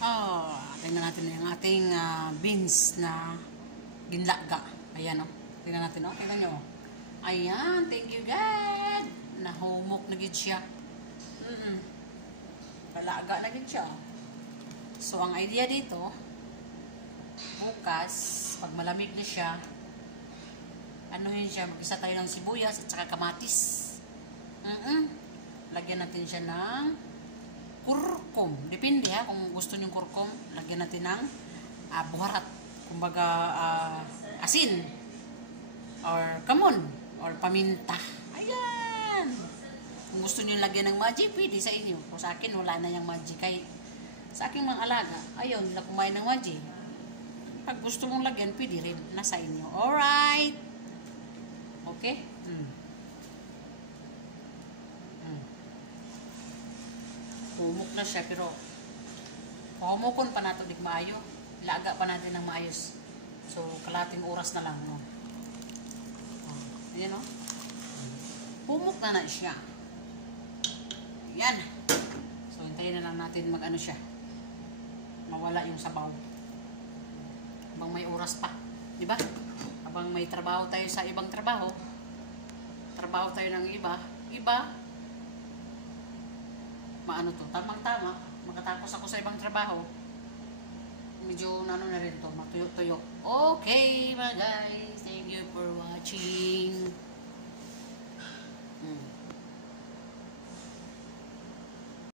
Tingnan natin yung ating beans na ginlaga. Ayan, tingnan natin, tingnan nyo. Ayan, thank you God. Nahumok na gid siya. Kalaga na gid siya. So, ang idea dito, bukas, pag malamig na siya, anuhin siya, mag-isa tayo ng sibuyas at saka kamatis. Lagyan natin siya ng kurkum. Depende kung gusto nyo kurkum, lagyan natin ng buharat. Kumbaga, asin. Or kamon. Or paminta. Ayan. Kung gusto nyo lagyan ng maji, pwede sa inyo. Kung sa akin, wala na yung maji. Kaya sa aking mga alaga, ayaw nila kumain ng maji. Pag gusto mong lagyan, pwede rin. Nasa inyo. Alright. Okay? Humok na siya, pero humukon pa natin dik maayo. Laga pa natin ng maayos. So, kalating oras na lang, no? Ayan, no? Humok na siya. Ayan. So, hintayin na lang natin mag-ano siya. Mawala yung sabaw. Habang may oras pa. Diba? Habang may trabaho tayo sa ibang trabaho, trabaho tayo ng iba, maano to, tamang-tama, makatapos ako sa ibang trabaho, medyo ano na rin to, matuyo-tuyo. Okay mga guys, thank you for watching.